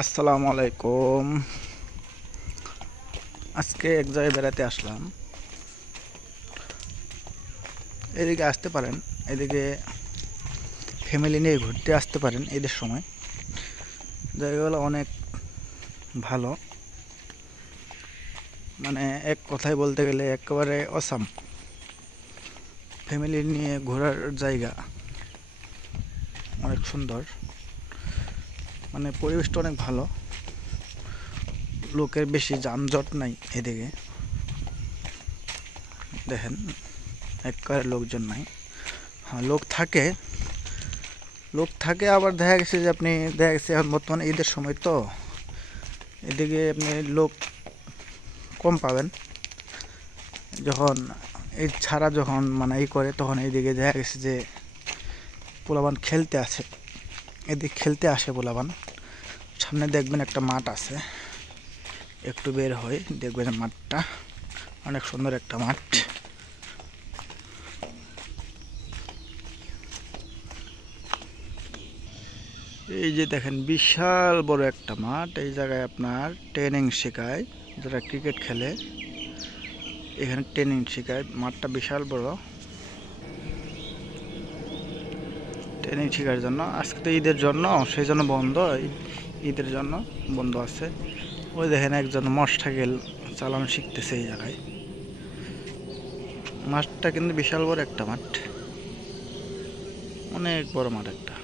আসসালামু আলাইকুম। আজকে এক জায়গায় বেড়াতে আসলাম। এদিকে আসতে পারেন, এদিকে ফ্যামিলি নিয়ে ঘুরতে আসতে পারেন। ঈদের সময় জায়গাগুলো অনেক ভালো, মানে এক কথায় বলতে গেলে একেবারে অসাম। ফ্যামিলি নিয়ে ঘোরার জায়গা অনেক সুন্দর, মানে পরিবেশটা অনেক ভালো, লোকের বেশি যানজট নাই। এদিকে দেখেন একেবারে লোকজন নাই। হ্যাঁ, লোক থাকে আবার দেখা গেছে যে দেখা গেছে এখন বর্তমানে ঈদের সময়, তো এদিকে আপনি লোক কম পাবেন। যখন ঈদ ছাড়া যখন মানে করে, তখন এইদিকে দেখা গেছে যে পোলাবান খেলতে আসে, এদিকে খেলতে আসে পোলাবান। সামনে দেখবেন একটা মাঠ আছে, একটু বের হয়ে দেখবেন মাঠটা অনেক সুন্দর একটা মাঠ। এই যে দেখেন বিশাল বড় একটা মাঠ। এই জায়গায় আপনার ট্রেনিং শেখায়, যারা ক্রিকেট খেলে এখানে ট্রেনিং শেখায়। মাঠটা বিশাল বড়। ট্রেনিং শেখার জন্য আজকে তো ঈদের জন্য, সেই জন্য বন্ধ, ঈদের জন্য বন্ধ আছে। ওই দেখেন একজন মোটরসাইকেল চালানো শিখতেছে এই জায়গায়। মাঠটা কিন্তু বিশাল বড় একটা মাঠ, অনেক বড় মাঠ একটা।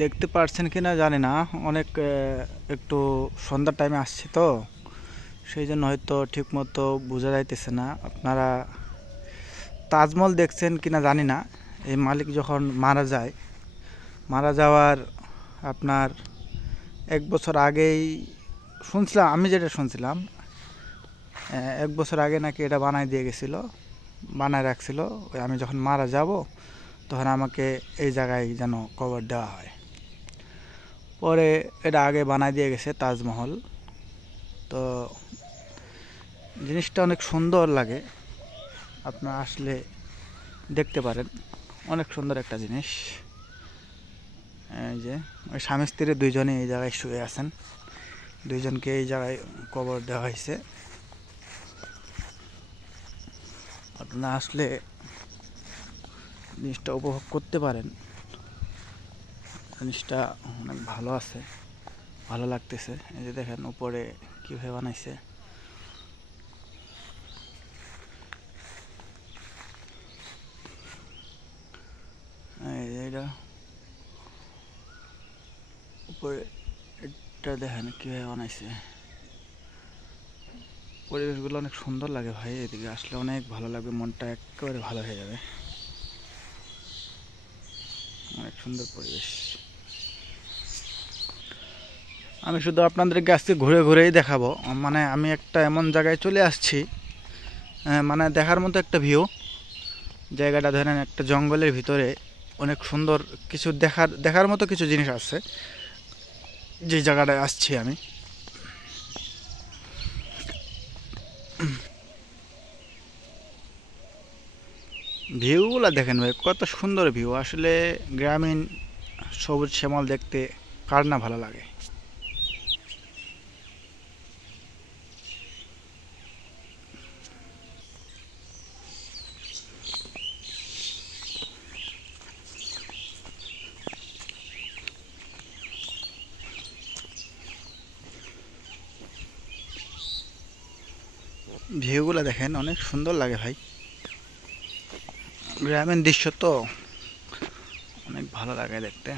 দেখতে পারছেন কিনা জানি না, অনেক একটু সন্ধ্যার টাইমে আসছে, তো সেই জন্য হয়তো ঠিক মতো বোঝা যাইতেছে না। আপনারা তাজমহল দেখছেন কিনা জানি না। এই মালিক যখন মারা যাওয়ার আপনার 1 বছর আগেই শুনছিলাম, আমি যেটা শুনছিলাম 1 বছর আগে নাকি এটা বানায় রাখছিল। ওই আমি যখন মারা যাব তখন আমাকে এই জায়গায় যেন কবর দেওয়া হয়। পরে এটা আগে বানায় দিয়ে গেছে তাজমহল। তো জিনিসটা অনেক সুন্দর লাগে, আপনারা আসলে দেখতে পারেন। অনেক সুন্দর একটা জিনিস। এই যে ওই স্বামী স্ত্রী দুইজনে এই জায়গায় শুয়ে আছেন, দুইজনকে এই জায়গায় কবর দেওয়া হয়েছে। আপনারা আসলে জিনিসটা উপভোগ করতে পারেন। জিনিসটা অনেক ভালো আছে, ভালো লাগতেছে। এই যে দেখেন উপরে কীভাবে বানাইছে। এইটা উপরে এটা দেখেন কীভাবে বানাইছে। পরিবেশগুলো অনেক সুন্দর লাগে ভাই, এদিকে আসলে অনেক ভালো লাগবে, মনটা একেবারে ভালো হয়ে যাবে। অনেক সুন্দর পরিবেশ। আমি শুধু আপনাদেরকে আজকে ঘুরে ঘুরেই দেখাবো, মানে আমি একটা এমন জায়গায় চলে আসছি, মানে দেখার মতো একটা ভিউ। জায়গাটা ধরেন একটা জঙ্গলের ভিতরে, অনেক সুন্দর কিছু দেখার মতো কিছু জিনিস আছে যে জায়গাটায় আসছি আমি। ভিউগুলো দেখেন ভাই, কত সুন্দর ভিউ। আসলে গ্রামীণ সবুজ শ্যামল দেখতে কার না ভালো লাগে। ভিউগুলো দেখেন অনেক সুন্দর লাগে ভাই, গ্রামীণ দৃশ্য তো অনেক ভালো লাগে দেখতে।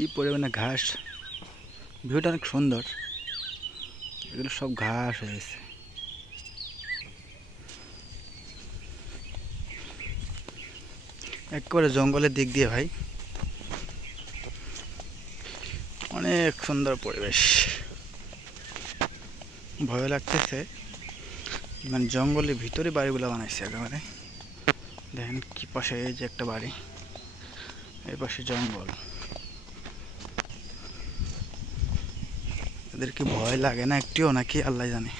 কি পরিমাণে ঘাস, ভিউটা অনেক সুন্দর। এগুলো সব ঘাস হয়ে গেছে। একবারে জঙ্গলের দিক দিয়ে ভাই, অনেক সুন্দর পরিবেশ। ভয় লাগতেছে, মানে জঙ্গলের ভিতরে বাড়িগুলো বানাইছে একেবারে। দেখেন কি পাশে এই যে একটা বাড়ি, এই পাশে জঙ্গল। এদের কি ভয় লাগে না একটিও, নাকি আল্লাহ জানে।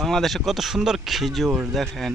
বাংলাদেশে কত সুন্দর খেজুর দেখেন।